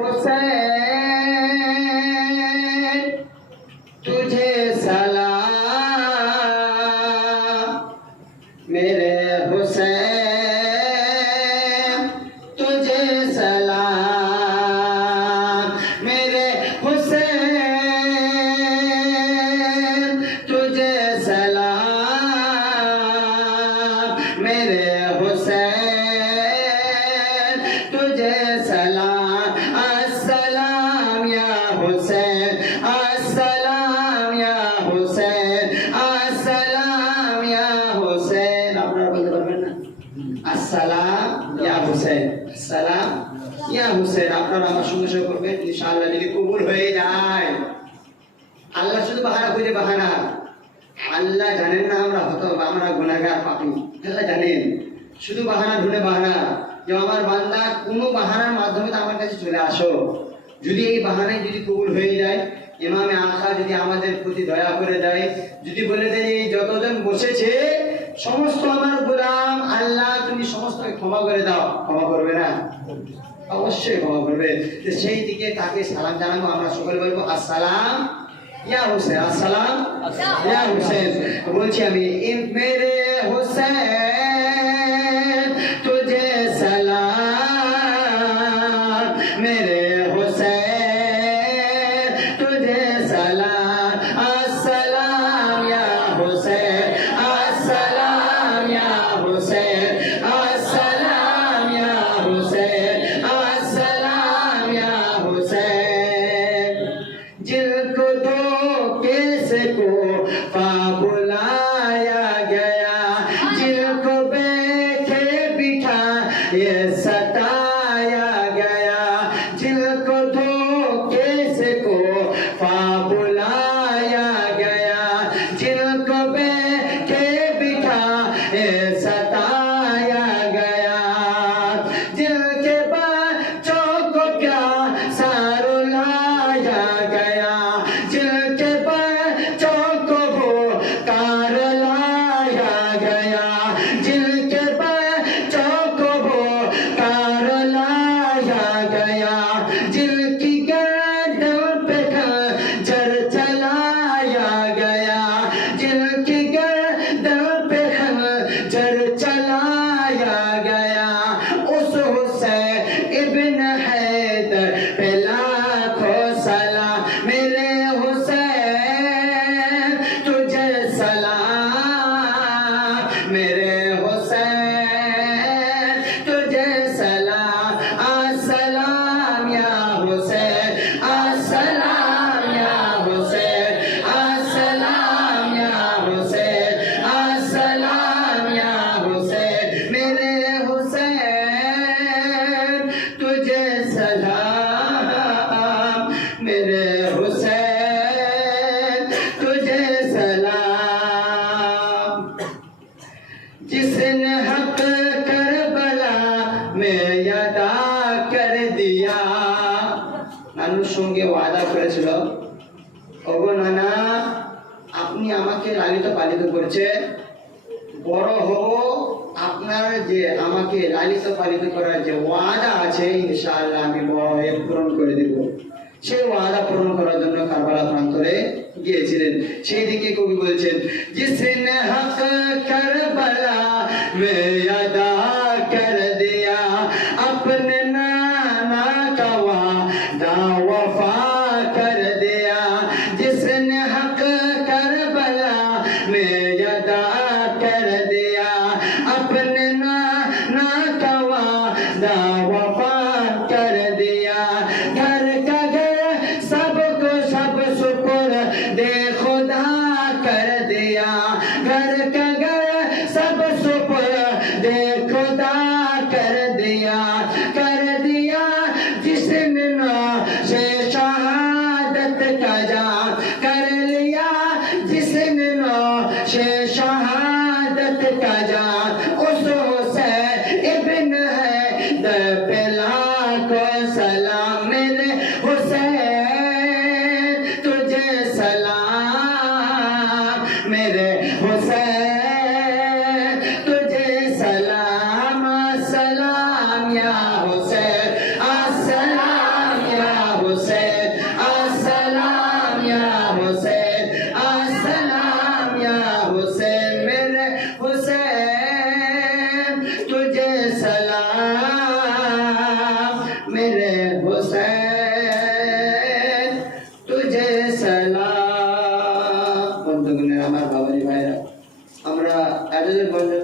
हुसैन तुझे सलाम मेरे हुसैन तुझे सलाम मेरे हुसैन तुझे सलाम मेरे हुसैन तुझे सलाम अस्सलाम या हुसैन अस्सलाम या हुसैन अस्सलाम या हुसैन আপনারা বলতে পারবেন না আসসালাম ইয়া হুসেন আসসালাম ইয়া হুসেন আপনারা আমার সঙ্গে সঙ্গে করবেন ইনশাআল্লাহ যদি কবুল হয়ে যায় আল্লাহ শুধু বাহানা খুঁজে বাহানা আল্লাহ জানেন না আমরা গুনাহগার পাপী আল্লাহ জানেন শুধু বাহানা ঢুলে বাহানা যে আমার বান্দা কোনো বাহানার মাধ্যমে আমার কাছে চলে আসো যদি এই বাহানায় যদি কবুল হয়ে যায় ইমামে আখা যদি আমাদের প্রতি দয়া করে দেয় যদি বলে দেয় এই যতজন বসেছে সমস্ত আমার গোলাম আল্লাহ তুমি সমস্ত ক্ষমা করে দাও ক্ষমা করবে না অবশ্যই ক্ষমা করবে তো সেই দিকে তাকে সালাম জানাবো আমরা সকলে বলবো আসসালাম ইয়া হুসেন আসসালাম ইয়া হুসেন বলছি আমি মেরে হুসেন তুঝে সালাম মেরে হুসেন তুঝে সালাম আসসালাম ইয়া হুসেন আসসালাম ইয়া হুসেন আসসালাম ইয়া হুসেন আসসালাম ইয়া হুসেন जिनको धोखे से को बुलाया गया जिनको बैठे बिठा ये सताया गया जिनको धोखे से को बुलाया गया जिनको बैठे बिठा ये सताया गया जिनके बच्चों को प्यासा रुलाया गया जिनके बच्चों को पुकार लाया गया जिनके बच्चों को पुकार लाया गया जिनकी गर्दन पे खंजर चलाया गया जिनकी गर्दन पे खंजर चलाया गया उस हुसैन इब्न हैदर पे लाखों सलाम मेरे हुसैन तुझे सलाम मेरे हुसैन तुझे सलाम अस्सलाम या हुसैन अस्सलाम या हुसैन अस्सलाम या हुसैन अस्सलाम या हुसैन मेरे हुसैन तुझे सलाम मेरे हुसैन तुझे सलाम जिसने हक करबला में अदा कर दिया নানুর সঙ্গে ওয়াদা করেছিল ওগো নানা আপনি আমাকে লালিত পালিত করেছেন বড় হব আপনার যে আমাকে লালিত পালিত করার যে ওয়াদা আছে ইনশাআল্লাহ আমি বড় হয়ে পূরণ করে দেব সেই ওয়াদা পূরণ করার জন্য কারবালা প্রান্তরে গিয়েছিলেন সেই দিকে কবি বলছেন जिसने हक करबला में अदा कर दिया अपने नाना का वादा वफा कर दिया जिसने हक करबला में अदा कर दिया अपने नाना का वादा वफा कर दिया घर का घर सबको सब सुपुर दे खुदा कर दिया घर का घर सब सुपुर दे खुदा कर दिया जिसने ना से शहादत का जाम कर लिया जिसने ना से शहादत का जाम उस हुसैन इब्न हैदर पे लाखों सलाम मेरे हुसैन तुझे सलाम मेरे हुसैन तुझे सलाम अस्सलाम या हुसैन अस्सलाम হাজুর বন্ধু